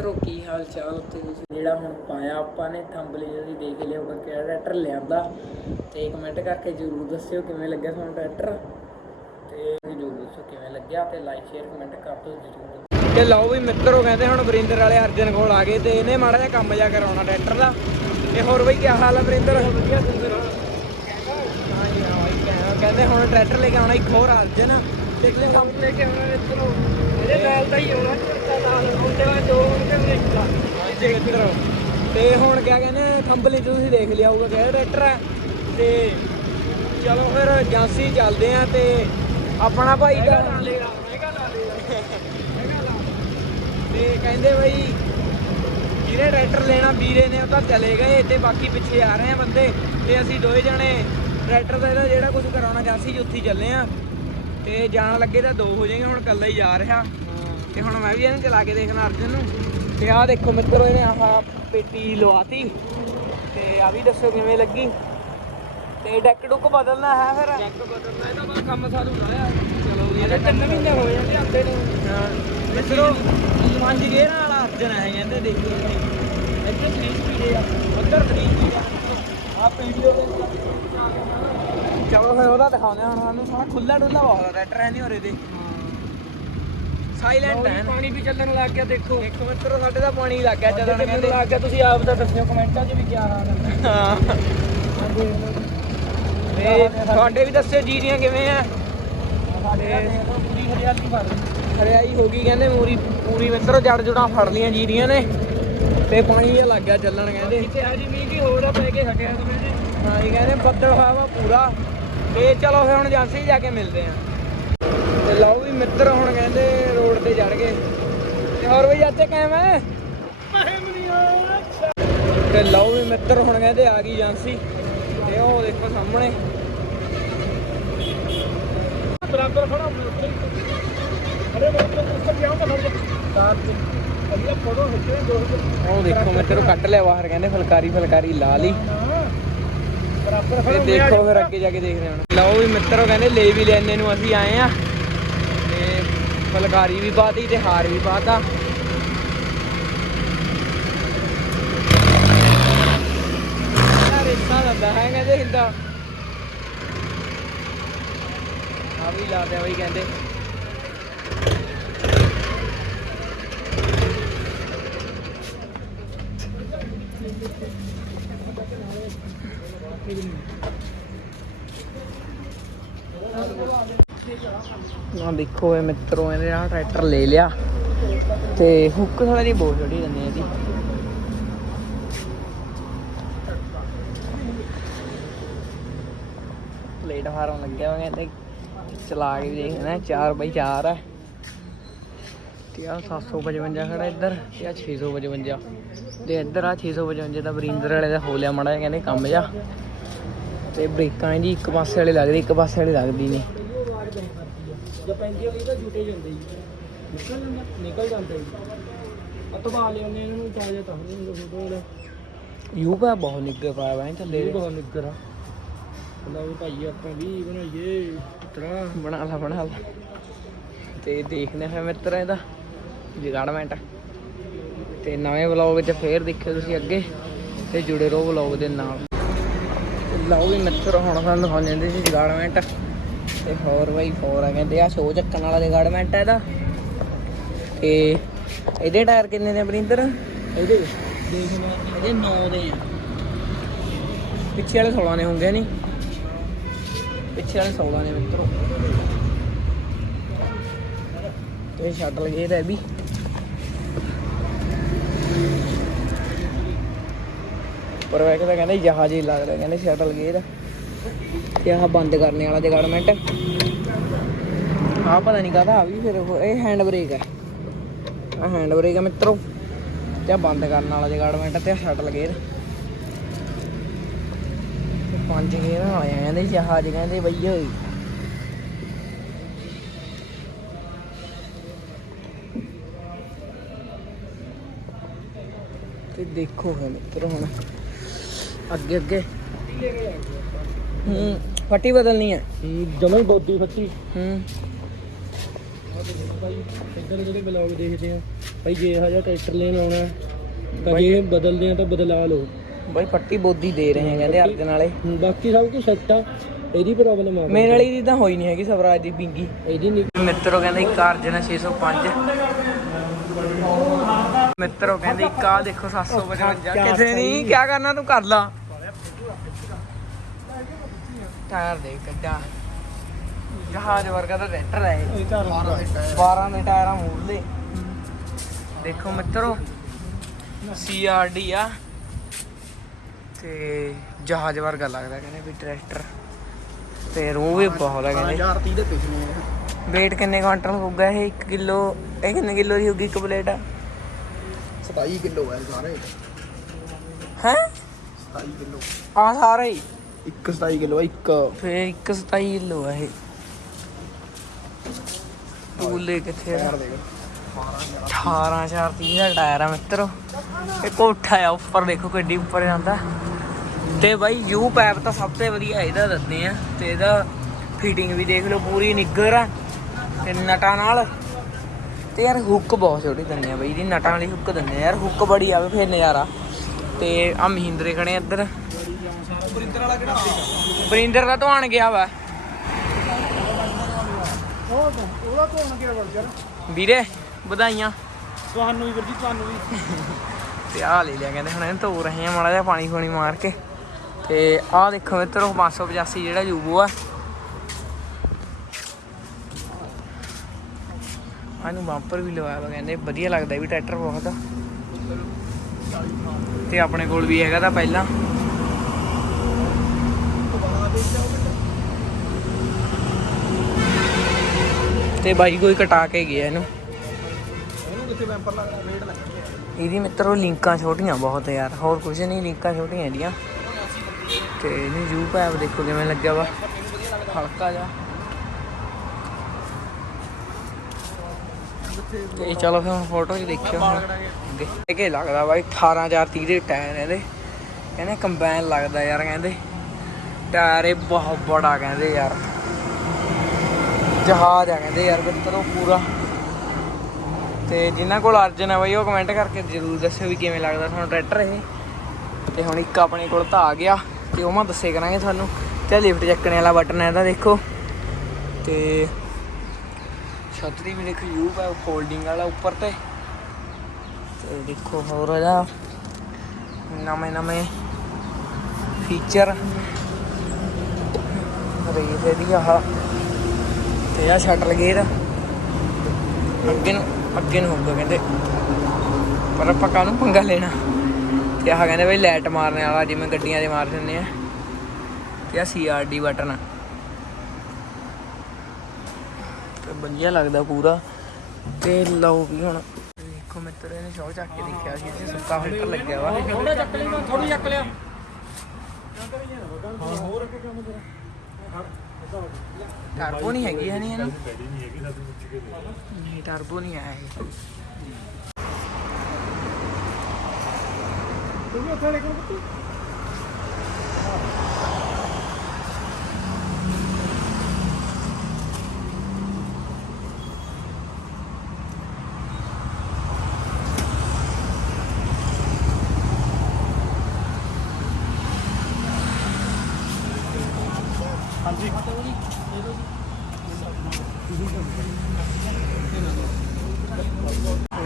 ਮਿੱਤਰੋ ਕੀ ਹਾਲ ਚਾਲ ਤੇ ਜਿਹੜਾ ਹੁਣ ਪਾਇਆ ਆਪਾਂ ਨੇ ਥੰਬਲੇ ਤੁਸੀਂ ਦੇਖ ਲਿਆ ਹੋਗਾ ਕਿਹੜਾ ਟਰੈਕਟਰ ਲਿਆਂਦਾ। ਤੇ ਕਮੈਂਟ ਕਰਕੇ ਜਰੂਰ ਦੱਸਿਓ ਕਿਵੇਂ ਲੱਗਿਆ ਤੁਹਾਨੂੰ ਟਰੈਕਟਰ? ਤੇ ਜਰੂਰ ਦੱਸੋ ਕਿਵੇਂ ਲੱਗਿਆ ਤੇ ਲਾਈਕ ਸ਼ੇਅਰ ਕਮੈਂਟ ਕਰ ਦਿਓ ਜਰੂਰ। ਤੇ ਲਓ ਵੀ ਮਿੱਤਰੋ ਕਹਿੰਦੇ ਹੁਣ ਵਰਿੰਦਰ ਵਾਲੇ ਅਰਜਨ ਕੋਲ ਆ ਗਏ ਤੇ ਇਹਨੇ ਮਾੜਾ ਜਿਹਾ ਕੰਮ ਜਾ ਕਰਾਉਣਾ ਟਰੈਕਟਰ ਦਾ। ਤੇ ਹੋਰ ਬਈ ਕੀ ਹਾਲ ਹੈ ਵਰਿੰਦਰ? ਵਧੀਆ ਸੁੰਦਰ ਕਹਿੰਦੇ ਹੁਣ ਟਰੈਕਟਰ ਲੈ ਕੇ ਆਉਣਾ ਇੱਕ ਹੋਰ ਅਰਜਨ ਦੇਖ ਲੈ ਕੰਮ ਲੈ ਕੇ ਆਉਣਾ ਮਿੱਤਰੋ। ਇਹਦੇ ਨਾਲ ਤਾਂ ਹੀ ਆਉਣਾ। ਦੋ ਹੁੰਦੇ ਮਿੱਤਰਾ ਮਿੱਤਰੋ ਤੇ ਹੁਣ ਕਿਆ ਕਹਿੰਦੇ ਥੰਬਲੀ ਤੁਸੀਂ ਦੇਖ ਲਿਆ ਹੋਊਗਾ ਕਿਹੜਾ ਟਰੈਕਟਰ ਹੈ। ਤੇ ਚਲੋ ਫਿਰ ਏਜੰਸੀ ਚੱਲਦੇ ਆ ਤੇ ਆਪਣਾ ਭਾਈ ਦਾ ਤੇ ਕਹਿੰਦੇ ਬਈ ਜਿਹਨੇ ਟਰੈਕਟਰ ਲੈਣਾ ਵੀਰੇ ਨੇ ਉਹ ਤਾਂ ਚਲੇ ਗਏ ਤੇ ਬਾਕੀ ਪਿੱਛੇ ਆ ਰਹੇ ਆ ਬੰਦੇ। ਤੇ ਅਸੀਂ ਦੋਏ ਜਣੇ ਟਰੈਕਟਰ ਦਾ ਇਹਦਾ ਜਿਹੜਾ ਕੁਝ ਕਰਾਉਣਾ ਚਾਹਸੀ ਉੱਥੇ ਚੱਲੇ ਆ। ਤੇ ਜਾਣ ਲੱਗੇ ਤਾਂ ਦੋ ਹੋ ਜਾਣਗੇ ਹੁਣ ਇਕੱਲਾ ਹੀ ਜਾ ਰਿਹਾ। ਤੇ ਹੁਣ ਮੈਂ ਵੀ ਇਹਨੂੰ ਚਲਾ ਕੇ ਦੇਖਣਾ ਅਰਜਨ ਨੂੰ। ਤੇ ਆਹ ਦੇਖੋ ਮਿੱਤਰੋ ਇਹਨੇ ਆਹ ਪੇਟੀ ਲਵਾਤੀ। ਤੇ ਆ ਵੀ ਦੱਸੋ ਕਿਵੇਂ ਲੱਗੀ? ਤੇ ਡੈਕ ਡੁੱਕ ਬਦਲਣਾ ਹੈ ਫਿਰ? ਡੈਕ ਬਦਲਣਾ ਇਹਦਾ ਬਸ ਕੰਮ ਸਾਰੂ ਲਾਇਆ ਚਲੋ ਇਹਦੇ ਤਿੰਨ ਮਹੀਨੇ ਹੋ ਜਾਂਦੇ ਆਂਦੇ ਨੂੰ। ਹਾਂ ਮਿੱਤਰੋ ਪੰਜ ਗੇਅਰ ਵਾਲਾ ਅਰਜਨ ਹੈ ਕਹਿੰਦੇ ਦੇਖੋ ਇੱਥੇ 3 ਸਪੀਡ ਆ ਉੱਧਰ 3 ਸਪੀਡ ਆ। ਆ ਵੀਡੀਓ ਚਲੋ ਫਿਰ ਉਹਦਾ ਦਿਖਾਉਂਦੇ ਹਾਂ ਹੁਣ ਸਾਨੂੰ। ਸਾਰਾ ਖੁੱਲਾ ਡੁੱਲਾ ਬਹੁਤ ਆ ਟਰੈਕਟਰ ਹੈ ਨਹੀਂ ਹੋਰੇ ਦੇ ਸਾਇਲੈਂਟ ਹੈ। ਪਾਣੀ ਵੀ ਚੱਲਣ ਲੱਗ ਗਿਆ ਦੇਖੋ। ਇੱਕ ਮਿੱਤਰੋ ਸਾਡੇ ਦਾ ਪਾਣੀ ਲੱਗ ਗਿਆ ਚੱਲਣ ਕਹਿੰਦੇ। ਲੱਗ ਗਿਆ ਤੁਸੀਂ ਆਪ ਤਾਂ ਦੱਸਿਓ ਕਮੈਂਟਾਂ 'ਚ ਵੀ ਕੀ ਹਾਲ ਹੈ। ਹਾਂ ਤੇ ਤੁਹਾਡੇ ਵੀ ਦੱਸਿਓ ਜੀਰੀਆਂ ਕਿਵੇਂ ਆ? ਸਾਡੇ ਪੂਰੀ ਹਰਿਆਲੀ ਫੜ ਹਰਿਆਈ ਹੋ ਗਈ ਕਹਿੰਦੇ ਮੂਰੀ ਪੂਰੀ ਮਿੱਤਰੋ ਜੜ ਜੁੜਾਂ ਫੜ ਲੀਆਂ ਜੀਰੀਆਂ ਨੇ। ਤੇ ਪਾਣੀ ਜਿਹਾ ਲੱਗ ਗਿਆ ਚੱਲਣ ਕਹਿੰਦੇ। ਇੱਥੇ ਅੱਜ ਮੀਂਹ ਕੀ ਹੋਰ ਪੈ ਕੇ ਹਟਿਆ ਸਵੇਰੇ ਹਾਂ ਇਹ ਕਹਿੰਦੇ ਬੱਦਲ ਹੋਇਆ ਵਾ ਪੂਰਾ। ਤੇ ਚਲੋ ਫਿਰ ਹੁਣ ਏਜੰਸੀ ਜਾ ਕੇ ਮਿਲਦੇ ਆ। ਤੇ ਲਓ ਵੀ ਮਿੱਤਰ ਹੁਣ ਕਹਿੰਦੇ ਰੋਡ ਤੇ ਚੜ ਗਏ। ਤੇ ਹੋਰ ਵੀ ਜਾਤੇ ਕਾਇਮ ਹੈ ਤੇ ਲਓ ਵੀ ਮਿੱਤਰ ਹੁਣ ਕਹਿੰਦੇ ਆ ਗਈ ਏਜੰਸੀ। ਤੇ ਉਹ ਦੇਖੋ ਸਾਹਮਣੇ। ਬਰਾਬਰ ਖੜਾ ਅਰੇ ਬਰਾਬਰ ਉੱਪਰ ਜਾਉਂਗਾ ਫੜ ਜਾ ਕਾਰ ਤੇ। ਅਗਲਾ ਫੋਟੋ ਖਿੱਚੇ ਦੋ ਉਹ ਦੇਖੋ ਮਿੱਤਰੋ ਕੱਟ ਲਿਆ ਬਾਹਰ ਕਹਿੰਦੇ ਫਲਕਾਰੀ ਫਲਕਾਰੀ ਲਾ ਲਈ। ਬਰਾਬਰ ਖੜਾ ਦੇਖੋ ਫਿਰ ਅੱਗੇ ਜਾ ਕੇ ਦੇਖਦੇ ਹਾਂ ਲਓ ਵੀ ਮਿੱਤਰੋ ਕਹਿੰਦੇ ਲੈ ਵੀ ਲੈਣੇ ਨੂੰ ਅਸੀਂ ਆਏ ਆ। ਤੇ ਫਲਕਾਰੀ ਵੀ ਪਾਤੀ ਤੇ ਹਾਰ ਵੀ ਪਾਤਾ ਯਾਰ ਇੱਥਾ ਲੰਦਾ ਹੈ ਕਹਿੰਦੇ ਹਿੰਦਾ ਆ ਵੀ ਲਾ ਦਿਆ ਬਈ ਕਹਿੰਦੇ। ਨਾ ਦੇਖੋ ਇਹ ਮਿੱਤਰੋ, ਇਹਨੇ ਆ ਟਰੈਕਟਰ ਲੈ ਲਿਆ ਤੇ ਹੁੱਕ ਥੋੜਾ ਜਿਹੀ ਬਹੁਤ ਛੋਟੀ ਜਾਂਦੀ ਇਹਦੀ। ਪਲੇਟਫਾਰਮ ਲੱਗਿਆ ਹੋਇਆ ਤੇ ਚਲਾ ਕੇ ਵੀ ਦੇਖਣਾ 4 ਬਾਈ 4 ਹੈ ਤੇ ਆ 755 ਖੜਾ ਇੱਧਰ ਤੇ ਆ 655 ਤੇ ਇੱਧਰ ਆ 655 ਦਾ ਬਰਿੰਦਰ ਵਾਲੇ ਦਾ ਹੋ ਲਿਆ ਮੜਾ ਕਹਿੰਦੇ ਕੰਮ ਜਾ ਤੇ ਬ੍ਰੇਕਾਂ ਜੀ ਇੱਕ ਪਾਸੇ ਵਾਲੇ ਲੱਗਦੀ, ਇੱਕ ਪਾਸੇ ਵਾਲੀ ਲੱਗਦੀ ਨਹੀਂ। ਜੇ ਪੈਂਦੀ ਹੋਈ ਤਾਂ ਝੂਟੇ ਜਾਂਦੇ ਨਿਕਲ ਜਾਂਦਾ ਨਿਕਲ ਜਾਂਦੇ ਅਤਵਾ ਲਿਆਉਂਦੇ ਇਹਨਾਂ ਨੂੰ ਤਾਜ਼ਾ ਤਾਂ ਨਹੀਂ ਫੋਟੋ ਵਾਲਾ। ਯੂ ਪਾ ਬਹੁਤ ਨਿੱਗਰ ਪਾਇਆ ਵਾ ਥੱਲੇ। ਬਹੁਤ ਨਿੱਗਰ ਆ ਵੀ ਭਾਈ ਆਪਾਂ ਵੀ ਬਣਾਈਏ ਪੁੱਤਰਾ। ਬਣਾ ਲਾ ਬਣਾ ਲਾ। ਤੇ ਦੇਖਦੇ ਹਾਂ ਮਿੱਤਰ ਇਹਦਾ ਜਗਾੜਮੈਂਟ ਤੇ ਨਵੇਂ ਵਲੌਗ ਵਿੱਚ ਫੇਰ ਦੇਖਿਓ ਤੁਸੀਂ ਅੱਗੇ। ਤੇ ਜੁੜੇ ਰਹੋ ਵਲੌਗ ਦੇ ਨਾਲ। ਲਓ ਵੀ ਮਿੱਤਰ ਹੁਣ ਸਾਨੂੰ ਦਿਖਾਉਣ ਜਾਂਦੇ ਸੀ ਜਗਾੜਮੈਂਟ ਤੇ ਹੋਰ ਬਾਈ ਫੋਰ ਆ ਕਹਿੰਦੇ ਆ ਸ਼ੋ ਚੱਕਣ ਵਾਲਾ ਜਗਾੜਮੈਂਟ ਹੈ ਇਹਦਾ। ਤੇ ਇਹਦੇ ਟਾਇਰ ਕਿੰਨੇ ਨੇ ਬਰਿੰਦਰ ਇਹਦੇ ਦੇਖਨੇ ਇਹਦੇ 9 ਦੇ ਆ। ਪਿੱਛੇ ਵਾਲੇ 16 ਨੇ ਹੁੰਦੇ ਨਹੀਂ? ਪਿੱਛੇ ਵਾਲੇ 16 ਨੇ ਮਿੱਤਰੋ। ਤੇ ਸ਼ਟਲ ਗੇਅਰ ਹੈ ਵੀ। ਪਰ ਵੇਖ ਤਾਂ ਕਹਿੰਦੇ ਜਹਾਜ਼ ਹੀ ਲੱਗਦਾ ਕਹਿੰਦੇ ਸ਼ਟਲ ਗੇਅਰ ਤੇ ਆਹ ਬੰਦ ਕਰਨੇ ਵਾਲਾ ਜਗਾੜਮੈਂਟ ਆਹ ਪਤਾ ਨਹੀਂ ਕਾਹਦਾ ਆ ਵੀ ਫਿਰ ਉਹ- ਇਹ ਹੈਂਡ ਬ੍ਰੇਕ ਹੈ ਆ ਹੈਂਡ ਬ੍ਰੇਕ ਹੈ ਮਿੱਤਰੋ। ਤੇ ਆ ਬੰਦ ਕਰਨ ਵਾਲਾ ਜਗਾੜਮੈਂਟ ਤੇ ਸ਼ਟਲ ਗੇਅਰ ਪੰਜ ਗੇਅਰ ਵਾਲੇ ਆ ਕਹਿੰਦੇ ਜਹਾਜ਼ ਕਹਿੰਦੇ ਬਈ ਹੋਈ ਤੇ ਦੇਖੋ ਹੈ ਮਿੱਤਰੋ ਹੁਣ। ਅੱਗੇ ਅੱਗੇ ਹੂੰ ਫੱਟੀ ਬਦਲਣੀ ਹੈ। ਜਮਾ ਹੀ ਬੋਦੀ ਫੱਟੀ। ਹੂੰ। ਭਾਈ ਇੱਧਰ ਜਿਹੜੇ ਬਲੌਗ ਦੇਖਦੇ ਆ ਭਾਈ ਜੇ ਇਹੋ ਜਿਹਾ ਟਰੈਕਟਰ ਲੈਣ ਆਉਣਾ ਤਾਂ ਜੇ ਬਦਲਦੇ ਆ ਤਾਂ ਬਦਲਾ ਲਓ। ਬਾਈ ਪੱਟੀ ਬੋਦੀ ਦੇ ਰਹੇ ਆ ਕਹਿੰਦੇ ਅਰਜਨ ਵਾਲੇ ਬਾਕੀ ਸਭ ਕੁਝ ਸੈੱਟ ਆ ਇਹਦੀ ਪ੍ਰੋਬਲਮ ਆ। ਮੇਰੇ ਵਾਲੀ ਦੀ ਤਾਂ ਹੋਈ ਨਹੀਂ ਹੈਗੀ ਸਵਰਾਜ ਦੀ ਪਿੰਗੀ। ਇਹਦੀ ਨਹੀਂ ਮਿੱਤਰੋ ਕਹਿੰਦੇ ਇੱਕ ਅਰਜਨ 605 ਮਿੱਤਰੋ ਕਹਿੰਦੇ ਇੱਕ ਆ ਦੇਖੋ 755 ਕਿਸੇ ਨਹੀਂ ਕੀ ਕਰਨਾ ਤੂੰ ਕਰ ਲਾ। ਟਾਇਰ ਦੇਖ ਕੱਢਾ ਜਹਾਜ਼ ਵਰਗਾ ਤਾਂ ਟਰੈਕਟਰ ਹੈ ਇਹ। 12 ਦੇ ਟਾਇਰਾਂ ਮੂਰਲੇ ਦੇਖੋ ਮਿੱਤਰੋ ਸੀਆਰਡੀ ਆ। ਤੇ ਜਹਾਜ਼ ਵਰਗਾ ਲੱਗਦਾ ਕਹਿੰਦੇ ਵੀ ਟਰੈਕਟਰ ਤੇ ਰੂਹ ਵੀ ਬਹੁਤ ਹੈ ਕਹਿੰਦੇ। 1030 ਦੇ ਪਿਛਲੇ weight ਕਿੰਨੇ ਕੁਆਂਟਲ ਹੋਊਗਾ ਇਹ? 1 ਕਿਲੋ ਇਹ ਕਿੰਨੇ ਕਿਲੋ ਦੀ ਹੋਊਗੀ ਇੱਕ ਪਲੇਟ? ਆ 27 ਕਿਲੋ ਹੈ ਸਾਰੇ। ਹੈ? 27 ਕਿਲੋ। ਆ ਸਾਰਾ ਹੀ? ਇੱਕ 27 ਕਿਲੋ ਇੱਕ। ਫੇਰ ਇੱਕ 27 ਕਿਲੋ ਆ ਇਹ। ਟੂਲੇ ਕਿੱਥੇ ਆ? 18 4 30 ਦਾ ਟਾਇਰ ਆ ਮਿੱਤਰੋ। ਇਹ ਕੋਠਾ ਆ ਉੱਪਰ ਦੇਖੋ ਕਿੱਡੀ ਉੱਪਰ ਜਾਂਦਾ। ਤੇ ਬਾਈ ਯੂ ਪੈਪ ਤਾਂ ਸਭ ਤੋਂ ਵਧੀਆ ਇਹਦਾ ਦਿੰਦੇ ਆ। ਤੇ ਇਹਦਾ ਫਿਟਿੰਗ ਵੀ ਦੇਖ ਲਓ ਪੂਰੀ ਨਿੱਗਰ ਆ। ਤੇ ਨਟਾਂ ਨਾਲ। ਤੇ ਯਾਰ ਹੁੱਕ ਬਹੁਤ ਛੋਟੀ ਦਿੰਦੇ ਆ ਬਾਈ ਇਹਦੀ ਨਟਾਂ ਵਾਲੀ ਹੁੱਕ ਦਿੰਦੇ ਆ। ਯਾਰ ਹੁੱਕ ਬੜੀ ਆਵੇ ਫੇਰ ਨਜ਼ਾਰਾ। ਤੇ ਆ ਮਹਿੰਦਰੇ ਖੜੇ ਆ ਇੱਧਰ। ਬਰਿੰਦਰ ਵਾਲਾ ਕਿਹੜਾ ਬਰਿੰਦਰ ਦਾ ਧਵਾਨ ਗਿਆ ਵਾ। ਉਹ ਉਹਦਾ ਧੋਣ ਗਿਆ ਵਰਜਰ ਵੀਰੇ ਵਧਾਈਆਂ। ਤੁਹਾਨੂੰ ਵੀ ਵੀਰ ਜੀ ਤੁਹਾਨੂੰ ਵੀ। ਤੇ ਆਹ ਲੈ ਲਿਆ ਕਹਿੰਦੇ ਹੁਣ ਇਹਨੂੰ ਧੋ ਰਹੇ ਆ ਮਾੜਾ ਜਿਹਾ ਪਾਣੀ ਪੂਣੀ ਮਾਰ ਕੇ। ਤੇ ਆਹ ਦੇਖੋ ਮਿੱਤਰੋ 585 ਜਿਹੜਾ ਯੂਬੋ ਆ। ਇਹਨੂੰ ਬੰਪਰ ਵੀ ਲਵਾਇਆ ਵਾ ਕਹਿੰਦੇ ਵਧੀਆ ਲੱਗਦਾ ਵੀ ਟਰੈਕਟਰ ਬਹੁਤ। ਆ ਤੇ ਆਪਣੇ ਕੋਲ ਵੀ ਹੈਗਾ ਤਾਂ ਪਹਿਲਾਂ। ਤੇ ਬਾਈ ਕੋਈ ਕਟਾ ਕੇ ਗਿਆ ਇਹਨੂੰ। ਇਹਨੂੰ ਕਿੱਥੇ ਵੈਂਪਰ ਲੱਗਦਾ ਰੇਡ ਲੱਗੀ ਹੈ ਇਹਦੀ ਮਿੱਤਰੋ ਲਿੰਕਾਂ ਛੋਟੀਆਂ ਬਹੁਤ ਯਾਰ ਹੋਰ ਕੁਝ ਨਹੀਂ ਲਿੰਕਾਂ ਛੋਟੀਆਂ ਇਹਦੀਆਂ। ਤੇ ਇਹਨੂੰ ਯੂ ਪੈਪ ਦੇਖੋ ਕਿਵੇਂ ਲੱਗਿਆ ਵਾ। ਹਲਕਾ ਜਾ ਤੇ ਚਲੋ ਫਿਰ ਫੋਟੋ 'ਚ ਦੇਖਿਓ ਹੁਣ। ਦੇਖ ਕੇ ਲੱਗਦਾ ਬਾਈ 18030 ਦੇ ਟਾਇਰ ਇਹਦੇ। ਕਹਿੰਦੇ ਕੰਬਾਈਨ ਲੱਗਦਾ ਯਾਰ ਕਹਿੰਦੇ। ਟਾਇਰ ਇਹ ਬਹੁਤ ਬੜਾ ਕਹਿੰਦੇ ਯਾਰ। ਜਹਾਜ਼ ਆ ਕਹਿੰਦੇ ਯਾਰ ਮਿੱਤਰੋ ਪੂਰਾ। ਤੇ ਜਿਨ੍ਹਾਂ ਕੋਲ ਅਰਜਨ ਹੈ ਬਈ, ਉਹ ਕਮੈਂਟ ਕਰਕੇ ਜਰੂਰ ਦੱਸਿਓ ਵੀ ਕਿਵੇਂ ਲੱਗਦਾ ਤੁਹਾਨੂੰ ਟਰੈਕਟਰ ਇਹ। ਤੇ ਹੁਣ ਇੱਕ ਆਪਣੇ ਕੋਲ ਤਾਂ ਆ ਗਿਆ, ਤੇ ਉਹ ਮੈਂ ਦੱਸੇ ਕਰਾਂਗੇ ਤੁਹਾਨੂੰ। ਤੇ ਲਿਫਟ ਚੱਕਣੇ ਵਾਲਾ ਬਟਨ ਹੈ ਇਹਦਾ, ਦੇਖੋ। ਤੇ ਛਤਰੀ ਵੀ ਦੇਖੋ ਯੂ ਹੈ ਫੋਲਡਿੰਗ ਵਾਲਾ ਉੱਪਰ ਤੇ। ਤੇ ਦੇਖੋ ਹੋਰ ਇਹਦਾ ਨਵੇਂ ਨਵੇਂ ਫੀਚਰ ਰੇਸ ਇਹਦੀ ਆਹ ਤੇ ਆ ਸ਼ਟਲ ਗੇਅਰ ਅੱਗੇ ਨੂੰ ਅੱਗੇ ਨੂੰ ਹੋਊਗਾ ਕਹਿੰਦੇ। ਪਰ ਆਪਾਂ ਕਾਹਨੂੰ ਪੰਗਾ ਲੈਣਾ? ਤੇ ਆਹ ਕਹਿੰਦੇ ਬਈ ਲਾਈਟ ਮਾਰਨ ਵਾਲਾ ਜਿਵੇਂ ਗੱਡੀਆਂ ਦੇ ਮਾਰ ਦਿੰਦੇ ਆ। ਤੇ ਆ ਸੀਆਰਡੀ ਬਟਨ ਤੇ ਵਧੀਆ ਲੱਗਦਾ ਪੂਰਾ। ਤੇ ਲਓ ਵੀ ਹੁਣ ਦੇਖੋ ਮਿੱਤਰ ਇਹਨੇ ਸ਼ੋਅ ਚੱਕ ਕੇ ਦੇਖਿਆ ਸੀ ਇੱਥੇ ਸੁੱਕਾ ਫਿਲਟਰ ਲੱਗਿਆ ਵਾ। ਥੋੜਾ ਚੱਕ ਲਿਆ ਥੋੜੀ ਚੱਕ ਲਿਆ। ਹਾਂ ਹੋਰ ਅੱਗੇ ਕੰਮ ਕਰਾਂ। ਟਰਬੋ ਨਹੀਂ ਹੈਗੀ ਹੈ ਨਹੀਂ ਇਹਨੂੰ? ਨਹੀਂ ਟਰਬੋ ਨਹੀਂ ਆਇਆ ਇਹ। ਤੂੰ ਵੀ ਉੱਥੇ ਲੈ ਕੇ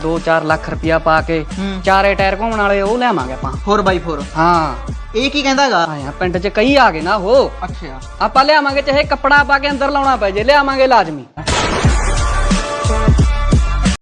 2-4 ਲੱਖ ਰੁਪਇਆ ਪਾ ਕੇ ਹੂੰ। ਚਾਰੇ ਟਾਇਰ ਘੁੰਮਣ ਵਾਲੇ ਉਹ ਲਿਆਵਾਂਗੇ ਆਪਾਂ। 4x4 ਹਾਂ। ਇਹ ਕੀ ਕਹਿੰਦਾਗਾ? ਆਇਆ ਪਿੰਡ 'ਚ ਕਈ ਆ ਗਏ ਨਾ ਉਹ। ਅੱਛਾ। ਆਪਾਂ ਲਿਆਵਾਂਗੇ ਚਾਹੇ ਕੱਪੜਾ ਪਾ ਕੇ ਅੰਦਰ ਲਾਉਣਾ ਪੈ ਜੇ ਲਿਆਵਾਂਗੇ ਲਾਜ਼ਮੀ।